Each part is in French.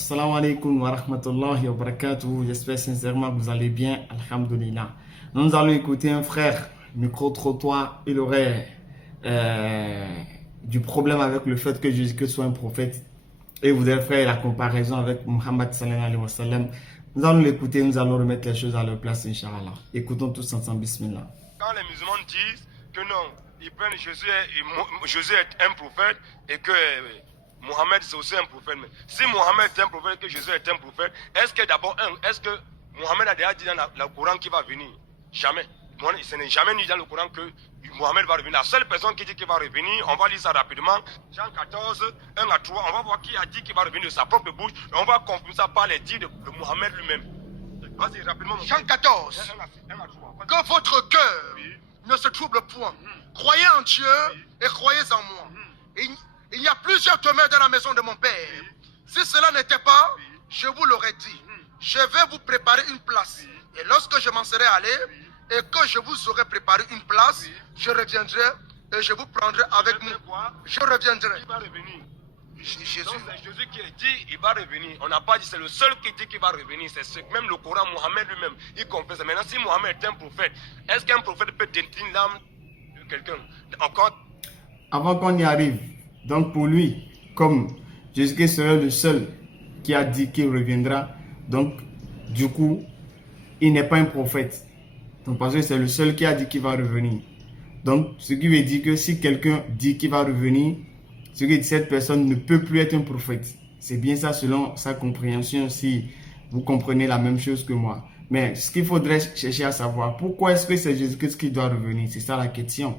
Assalamu alaikum wa rahmatullahi wa barakatuh. J'espère sincèrement que vous allez bien. Alhamdulillah. Nous allons écouter un frère, micro-trottoir. Il aurait du problème avec le fait que Jésus-Christ soit un prophète. Et vous allez faire la comparaison avec Muhammad sallallahu alayhi wa sallam. Nous allons l'écouter, nous allons remettre les choses à leur place, Inch'Allah. Écoutons tous ensemble, bismillah. Quand les musulmans disent que non, ils prennent Jésus est un prophète et que Mohammed c'est aussi un prophète. Mais si Mohammed est un prophète et que Jésus est un prophète, est-ce que d'abord, est-ce que Mohammed a déjà dit dans le Coran qu'il va venir? Jamais. Ce n'est jamais dit dans le Coran que Mohammed va revenir. La seule personne qui dit qu'il va revenir, on va lire ça rapidement. Jean 14, 1 à 3, on va voir qui a dit qu'il va revenir de sa propre bouche. Et on va confirmer ça par les dires de Mohammed lui-même. Vas-y, rapidement. Jean 14. Que votre cœur ne se trouble point. Croyez en Dieu et croyez en moi. Il y a plusieurs demeures dans la maison de mon Père. Si cela n'était pas, je vous l'aurais dit. Je vais vous préparer une place. Et lorsque je m'en serai allé et que je vous aurai préparé une place, je reviendrai et je vous prendrai avec moi. Je reviendrai. Il va revenir. Jésus. Donc c'est Jésus qui a dit il va revenir. On n'a pas dit c'est le seul qui dit qu'il va revenir. C'est même le Coran, Mohammed lui-même, il confesse. Maintenant, si Mohammed est un prophète, est-ce qu'un prophète peut détenir l'âme de quelqu'un? Encore. Avant qu'on y arrive, donc pour lui, comme Jésus-Christ serait le seul qui a dit qu'il reviendra, donc du coup, il n'est pas un prophète. Donc parce que c'est le seul qui a dit qu'il va revenir. Donc ce qui veut dire que si quelqu'un dit qu'il va revenir, ce qui dit cette personne ne peut plus être un prophète. C'est bien ça selon sa compréhension, si vous comprenez la même chose que moi. Mais ce qu'il faudrait chercher à savoir, pourquoi est-ce que c'est Jésus-Christ qui doit revenir? C'est ça la question.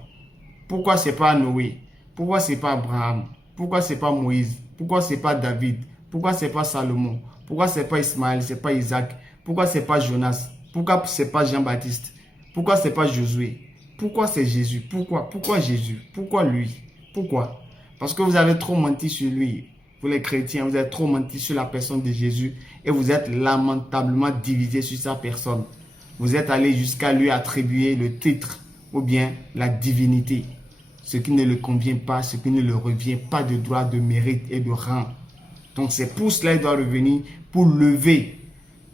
Pourquoi c'est pas Noé? Pourquoi c'est pas Abraham? Pourquoi c'est pas Moïse? Pourquoi c'est pas David? Pourquoi c'est pas Salomon? Pourquoi c'est pas Ismaël? C'est pas Isaac? Pourquoi c'est pas Jonas? Pourquoi c'est pas Jean-Baptiste? Pourquoi c'est pas Josué? Pourquoi c'est Jésus? Pourquoi Jésus? Pourquoi lui? Pourquoi? Parce que vous avez trop menti sur lui. Vous les chrétiens, vous avez trop menti sur la personne de Jésus et vous êtes lamentablement divisés sur sa personne. Vous êtes allé jusqu'à lui attribuer le titre ou bien la divinité. Ce qui ne le convient pas, ce qui ne le revient pas de droit, de mérite et de rang. Donc c'est pour cela qu'il doit revenir, pour lever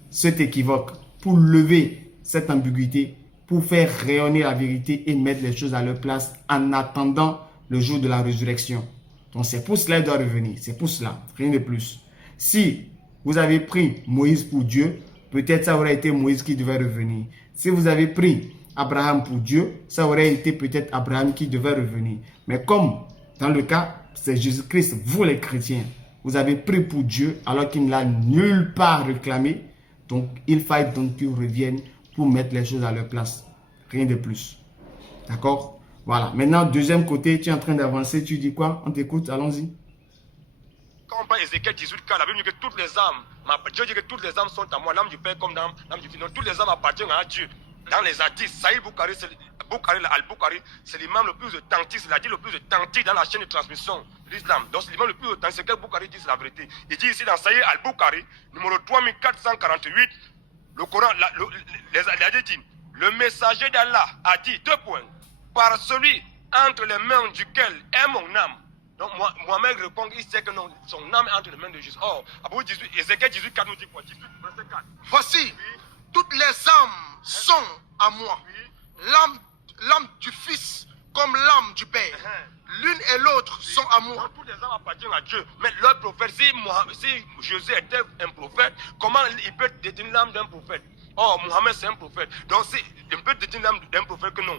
cet équivoque, pour lever cette ambiguïté, pour faire rayonner la vérité et mettre les choses à leur place en attendant le jour de la résurrection. Donc c'est pour cela qu'il doit revenir, c'est pour cela, rien de plus. Si vous avez pris Moïse pour Dieu, peut-être ça aurait été Moïse qui devait revenir. Si vous avez pris Abraham pour Dieu, ça aurait été peut-être Abraham qui devait revenir. Mais comme dans le cas, c'est Jésus-Christ, vous les chrétiens, vous avez pris pour Dieu alors qu'il ne l'a nulle part réclamé. Donc il faille donc qu'il revienne pour mettre les choses à leur place. Rien de plus. D'accord? Voilà. Maintenant, deuxième côté, tu es en train d'avancer, tu dis quoi? On t'écoute, allons-y. Quand on parle Ézéchiel 18, la Bible dit que toutes les âmes, Dieu dit que toutes les âmes sont à moi, l'âme du Père comme l'âme du Fils. Donc toutes les âmes appartiennent à Dieu. Dans les hadiths, Saïd Boukhari, Al-Boukhari, c'est l'imam le plus authentique, c'est l'hadith le plus authentique dans la chaîne de transmission de l'islam. Donc c'est l'imam le plus authentique, c'est que Boukhari dit la vérité. Il dit ici dans Saïd Al-Boukhari, numéro 3448, le Coran, les hadiths disent, le messager d'Allah a dit, deux points, par celui entre les mains duquel est mon âme. Donc Mohamed répond, il sait que non, son âme est entre les mains de Jésus. Or, Ézéchiel 18, 4 nous dit quoi? 18, verset 4. Voici, toutes les âmes sont à moi. L'âme du Fils comme l'âme du Père. L'une et l'autre sont à moi. Donc, toutes les âmes appartiennent à Dieu. Mais leur prophète, si Jésus était un prophète, comment il peut détenir l'âme d'un prophète? Oh, Mohamed c'est un prophète. Donc il peut détenir l'âme d'un prophète que non.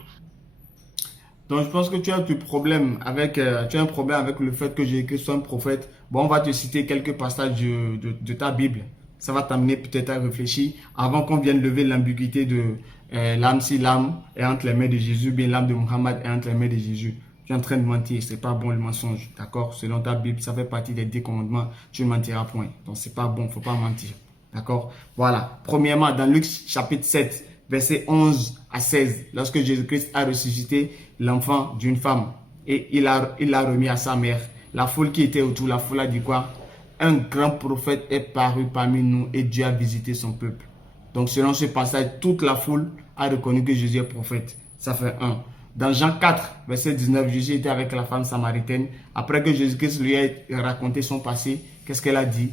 Donc je pense que tu as un problème avec le fait que Jésus-Christ soit un prophète. Bon, on va te citer quelques passages de ta Bible. Ça va t'amener peut-être à réfléchir avant qu'on vienne lever l'ambiguïté de l'âme, si l'âme est entre les mains de Jésus, bien l'âme de Mohammed est entre les mains de Jésus. Tu es en train de mentir, c'est pas bon le mensonge, d'accord? Selon ta Bible, ça fait partie des 10 commandements, tu ne mentiras point. Donc c'est pas bon, faut pas mentir, d'accord? Voilà. Premièrement, dans Luc chapitre 7, versets 11 à 16, lorsque Jésus-Christ a ressuscité l'enfant d'une femme et il l'a remis à sa mère, la foule qui était autour, la foule a dit quoi? Un grand prophète est paru parmi nous et Dieu a visité son peuple. Donc selon ce passage, toute la foule a reconnu que Jésus est prophète. Ça fait un. Dans Jean 4, verset 19, Jésus était avec la femme samaritaine. Après que Jésus-Christ lui ait raconté son passé, qu'est-ce qu'elle a dit?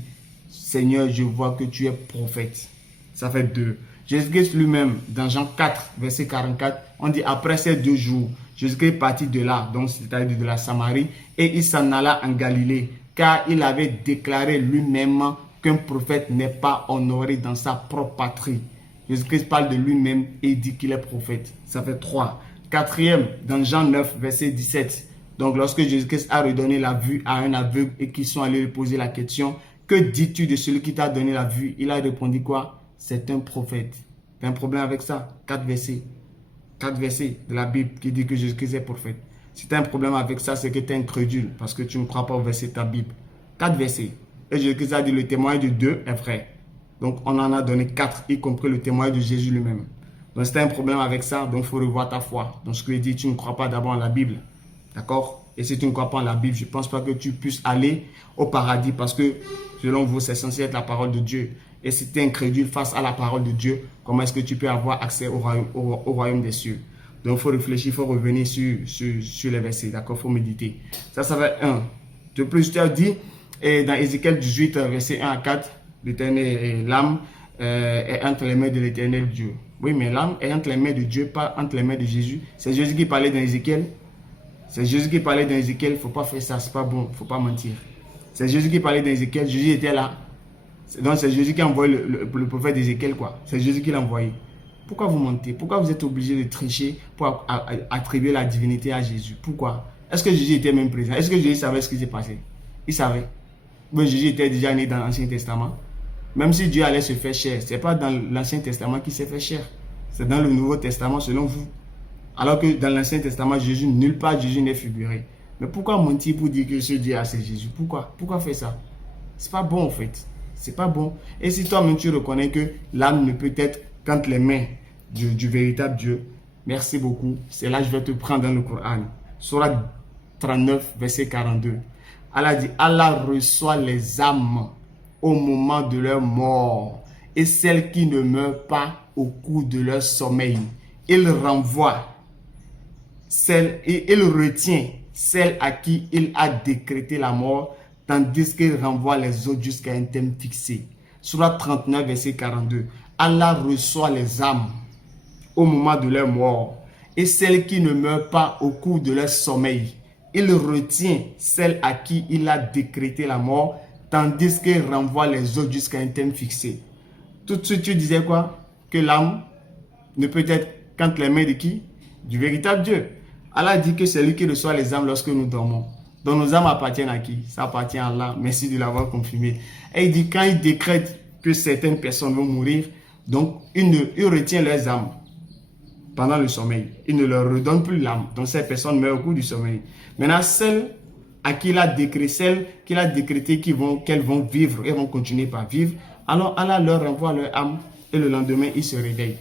Seigneur, je vois que tu es prophète. Ça fait 2. Jésus-Christ lui-même, dans Jean 4, verset 44, on dit après ces 2 jours, Jésus-Christ partit de là, donc c'est-à-dire de la Samarie, et il s'en alla en Galilée, car il avait déclaré lui-même qu'un prophète n'est pas honoré dans sa propre patrie. Jésus-Christ parle de lui-même et il dit qu'il est prophète. Ça fait 3. 4e, dans Jean 9, verset 17. Donc lorsque Jésus-Christ a redonné la vue à un aveugle et qu'ils sont allés lui poser la question, que dis-tu de celui qui t'a donné la vue? Il a répondu quoi? C'est un prophète. Tu as un problème avec ça? 4 versets. 4 versets de la Bible qui dit que Jésus-Christ est prophète. Si tu as un problème avec ça, c'est que tu es incrédule parce que tu ne crois pas au verset de ta Bible. 4 versets. Et Jésus-Christ a dit le témoignage de 2 est vrai. Donc on en a donné 4, y compris le témoignage de Jésus lui-même. Donc si tu as un problème avec ça, donc il faut revoir ta foi. Donc ce que je dis, tu ne crois pas d'abord en la Bible. D'accord? Et si tu ne crois pas en la Bible, je ne pense pas que tu puisses aller au paradis parce que selon vous, c'est censé être la parole de Dieu. Et si tu es incrédule face à la parole de Dieu, comment est-ce que tu peux avoir accès au royaume des cieux? Donc il faut réfléchir, il faut revenir sur les versets. D'accord? Il faut méditer. Ça va être 1. De plus, tu as dit, et dans Ézéchiel 18, verset 1 à 4, l'éternel, l'âme est entre les mains de l'éternel Dieu. Oui, mais l'âme est entre les mains de Dieu, pas entre les mains de Jésus. C'est Jésus qui parlait dans Ézéchiel. C'est Jésus qui parlait dans Ézéchiel. Il ne faut pas faire ça, c'est pas bon, il ne faut pas mentir. C'est Jésus qui parlait dans Ézéchiel. Jésus était là. Donc c'est Jésus qui a envoyé le prophète d'Ézéchiel, quoi. C'est Jésus qui l'a envoyé. Pourquoi vous mentez? Pourquoi vous êtes obligé de tricher pour attribuer la divinité à Jésus? Pourquoi? Est-ce que Jésus était même présent? Est-ce que Jésus savait ce qui s'est passé? Il savait. Oui, Jésus était déjà né dans l'Ancien Testament. Même si Dieu allait se faire chair, ce n'est pas dans l'Ancien Testament qu'il s'est fait chair. C'est dans le Nouveau Testament selon vous. Alors que dans l'Ancien Testament, Jésus, nulle part Jésus n'est figuré. Mais pourquoi mentir pour dire que ce Dieu c'est Jésus? Pourquoi faire ça? C'est pas bon en fait. C'est pas bon. Et si toi-même tu reconnais que l'âme ne peut être qu'entre les mains du véritable Dieu, merci beaucoup. C'est là que je vais te prendre dans le Coran. Sourate 39, verset 42. Allah dit, Allah reçoit les âmes au moment de leur mort et celles qui ne meurent pas au cours de leur sommeil. Il renvoie il retient celles à qui il a décrété la mort, tandis qu'il renvoie les autres jusqu'à un thème fixé. Sourate 39, verset 42. Allah reçoit les âmes au moment de leur mort et celles qui ne meurent pas au cours de leur sommeil. Il retient celles à qui il a décrété la mort, tandis qu'il renvoie les autres jusqu'à un thème fixé. Tout de suite, tu disais quoi? Que l'âme ne peut être qu'entre les mains de qui? Du véritable Dieu. Allah dit que c'est lui qui reçoit les âmes lorsque nous dormons. Donc nos âmes appartiennent à qui? Ça appartient à Allah. Merci de l'avoir confirmé. Et il dit quand il décrète que certaines personnes vont mourir, donc il retient leurs âmes pendant le sommeil. Il ne leur redonne plus l'âme. Donc ces personnes meurent au cours du sommeil. Maintenant, celles à qui il a décrété, celles qu'il a décrété qu'elles vont vivre et vont continuer par vivre, alors Allah leur renvoie leur âme et le lendemain, ils se réveillent.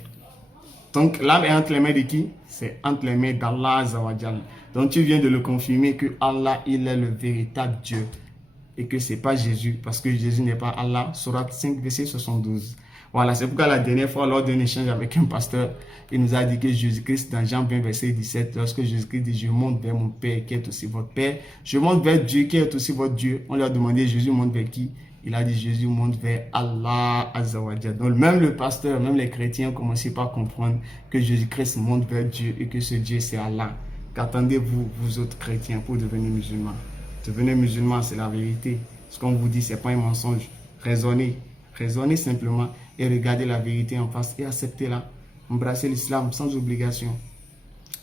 Donc l'âme est entre les mains de qui? C'est entre les mains d'Allah Azawajal. Donc tu viens de le confirmer que Allah, il est le véritable Dieu et que ce n'est pas Jésus, parce que Jésus n'est pas Allah. Sourate 5, verset 72. Voilà, c'est pourquoi la dernière fois, lors d'un échange avec un pasteur, il nous a dit que Jésus-Christ, dans Jean 20, verset 17, lorsque Jésus-Christ dit « Je monte vers mon Père qui est aussi votre Père, je monte vers Dieu qui est aussi votre Dieu », on lui a demandé « Jésus monte vers qui ?» Il a dit Jésus monte vers Allah Azawajal. Donc même le pasteur, même les chrétiens ont commencé par comprendre que Jésus-Christ monte vers Dieu et que ce Dieu c'est Allah. Qu'attendez-vous, vous autres chrétiens, pour devenir musulmans? Devenir musulman, c'est la vérité. Ce qu'on vous dit, ce n'est pas un mensonge. Raisonnez simplement et regardez la vérité en face et acceptez-la. Embrassez l'islam sans obligation.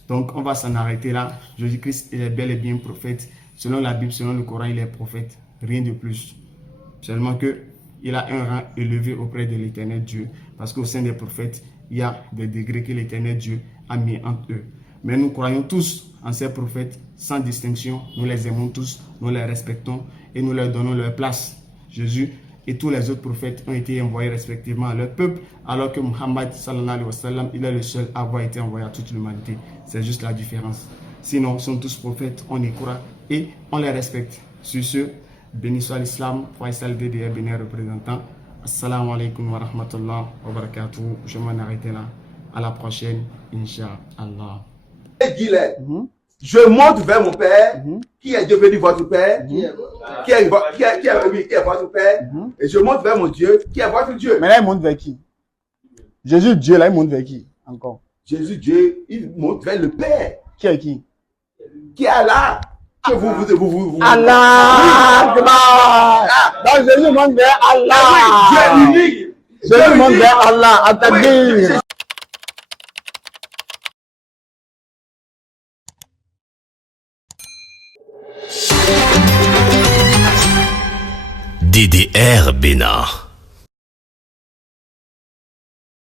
Donc on va s'en arrêter là. Jésus-Christ, il est bel et bien prophète. Selon la Bible, selon le Coran, il est prophète. Rien de plus. Seulement qu'il a un rang élevé auprès de l'éternel Dieu. Parce qu'au sein des prophètes, il y a des degrés que l'éternel Dieu a mis entre eux. Mais nous croyons tous en ces prophètes sans distinction. Nous les aimons tous, nous les respectons et nous leur donnons leur place. Jésus et tous les autres prophètes ont été envoyés respectivement à leur peuple, alors que Muhammad sallallahu alayhi wa sallam, il est le seul à avoir été envoyé à toute l'humanité. C'est juste la différence. Sinon, ils sont tous prophètes, on y croit et on les respecte. Sur ce, béni soit l'islam, Faisal DDR, béni représentant. Assalamu alaikum wa rahmatullah wa barakatuh. Je m'en arrête là. À la prochaine, Inch'Allah. Dis-les, Je monte vers mon Père, qui est devenu votre Père, qui est votre Père, et je monte vers mon Dieu, qui est votre Dieu. Mais là, il monte vers qui? Jésus, Dieu, là, il monte vers qui? Encore. Jésus, Dieu, il monte vers le Père. Qui est qui? Qui est Allah. Que vous. Allah! Donc Jésus monte vers Allah! Dieu unique. Jésus monte vers Allah, à ta gueule. DDR Bénin.